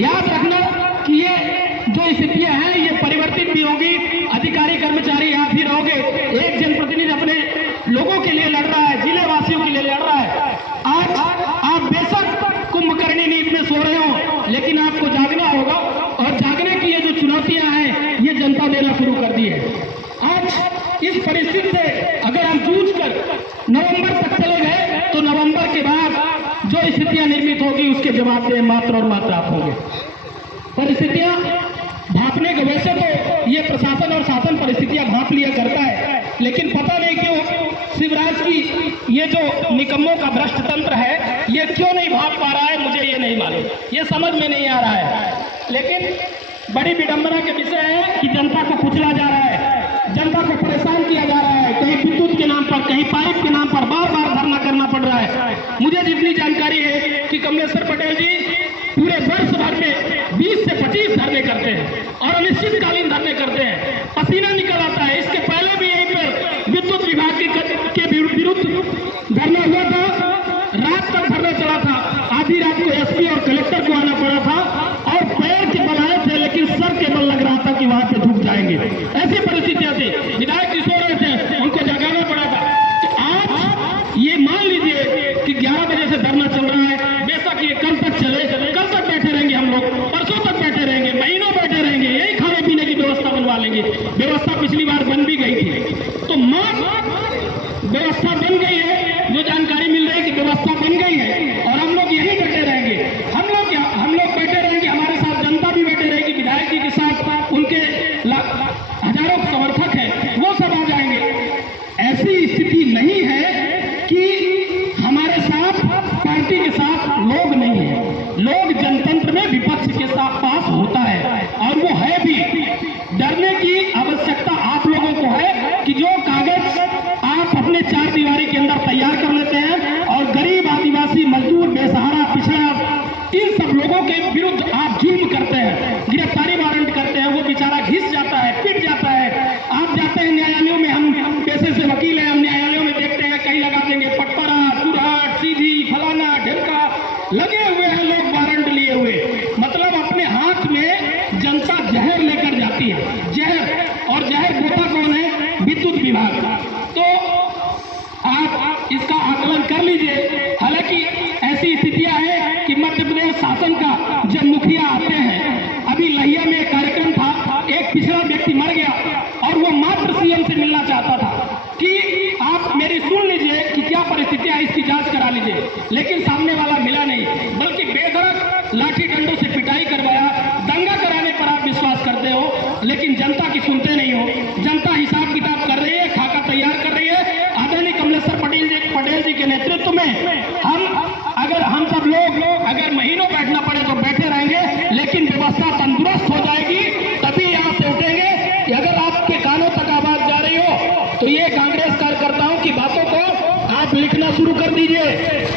याद रखना कि ये जो स्थितियां हैं ये परिवर्तित भी होगी। अधिकारी कर्मचारी आप ही रहोगे। एक जनप्रतिनिधि अपने लोगों के लिए लड़ रहा है, जिले वासियों के लिए लड़ रहा है। आज आप बेशक कुंभकर्णी नींद में सो रहे हो, लेकिन आपको जागना होगा और जागने की ये जो चुनौतियां हैं ये जनता देना शुरू कर दी है। आज इस परिस्थिति से अगर हम जूझ कर नवंबर तक चले गए तो नवंबर के बाद जो स्थितियां निर्मित होगी उसके जवाबदेह मात्र और मात्र आप होंगे। परिस्थितियां भांपने के वैसे तो ये प्रशासन और शासन परिस्थितियां भांप लिया करता है, लेकिन पता नहीं क्यों शिवराज की ये जो निकम्मों का भ्रष्ट तंत्र है ये क्यों नहीं भांप पा रहा है, मुझे ये नहीं मालूम, ये समझ में नहीं आ रहा है। लेकिन बड़ी विडंबना के विषय है कि जनता को कुचला जा रहा है, जनता को परेशान किया जा रहा है। कहीं विद्युत के नाम पर, कहीं पाइप के नाम पर बार बार धरना करना पड़ रहा है। मुझे जितनी जानकारी है कि कमलेश्वर पटेल जी पूरे वर्ष भर में 20 से 25 धरने करते हैं और अनिश्चितकालीन धरने करते हैं। पसीना निकल आता है। इसके पहले भी यहीं पर विद्युत विभाग के विरुद्ध धरना हुआ था, रात तक धरना चला था। आधी रात को एसपी और कलेक्टर को आना पड़ा था और पैर के बल आए थे, लेकिन सर के बल लग रहा था कि वहां से झुक जाएंगे। ऐसी परिस्थितियां थी। विधायक जी सो रहे थे, उनको जगाना पड़ा था। तो आज ये मान लीजिए कि 11 बजे से धरना चल रहा है। बेशक ये कल तक चले, कल तक बैठे रहेंगे हम लोग, परसों तक बैठे रहेंगे, महीनों बैठे रहेंगे, यही खाने पीने की व्यवस्था बनवा लेंगे। व्यवस्था पिछली बार बन भी गई थी, तो व्यवस्था बन गई है। जो जानकारी मिल रही है कि व्यवस्था बन गई है और हम लोग यही बैठे रहेंगे। हम लोग बैठे रहेंगे, हमारे साथ जनता भी बैठे रहेगी। विधायक जी के साथ उनके हजारों समर्थक हैं, वो सब आ जाएंगे। ऐसी स्थिति नहीं है कि हमारे साथ पार्टी के साथ लोग नहीं है। लोग जनतंत्र में विपक्ष के साथ पास होता है और वो है भी। डरने की आवश्यकता आप लोगों को है कि जो कागज आप अपने चार दीवारी के अंदर तैयार कर लेते हैं और गरीब, आदिवासी, मजदूर, बेसहारा, पिछड़ा, इन सब लोगों के विरुद्ध आप जुल्म करते हैं, गिरफ्तारी वारंट करते हैं, वो बेचारा घिस जाता है, पिट जाता है। आप जाते हैं न्यायालयों में, हम पैसे से वकील हैं, हम न्यायालयों में देखते हैं कहीं लगा देंगे पटपरा, चुरहट, सीधी, फलाना, ढिमका, लगे हुए हैं लोग वारंट लिए हुए। मतलब अपने हाथ में जनता जहर लेकर जाती है, जहर। और जहर बोता कौन है? विद्युत विभाग। तो आप इसका आकलन कर लीजिए। हालांकि ऐसी स्थितियां हैं कि मध्य प्रदेश शासन का जब मुखिया आते हैं, अभी लहिया में एक कार्यक्रम था, एक पिछड़ा व्यक्ति मर गया और वो मात्र सीएम से मिलना चाहता था कि आप मेरी सुन लीजिए कि क्या परिस्थितियां, इसकी जांच करा लीजिए। लेकिन सामने वाला मिला नहीं, बल्कि बेधड़क लाठी डंडों से पिटाई करवाया। दंगा कराने पर आप विश्वास करते हो, लेकिन जनता की सुनते नहीं हो। जनता हिसाब किताब कर रही है, खाका तैयार कर रही है। आदरणीय कमलेश्वर पटेल जी के नेतृत्व में हम सब लोग अगर महीनों बैठना पड़े तो बैठे रहेंगे, लेकिन व्यवस्था तंदुरुस्त हो जाएगी तभी यहाँ से उठेंगे। कि अगर आपके कानों तक आवाज जा रही हो तो ये कांग्रेस कार्यकर्ताओं की बातों को आप लिखना शुरू कर दीजिए।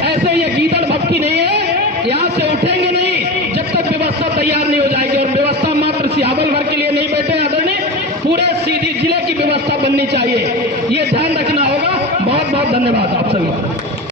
ऐसे ये गीदड़ भपकी नहीं है, यहाँ से उठेंगे नहीं जब तक व्यवस्था तैयार नहीं हो जाएगी। और व्यवस्था मात्र सियावल भर के लिए नहीं बैठे आदरणीय, पूरे सीधी जिले की व्यवस्था बननी चाहिए, ये ध्यान रखना होगा। बहुत बहुत धन्यवाद आप सभी।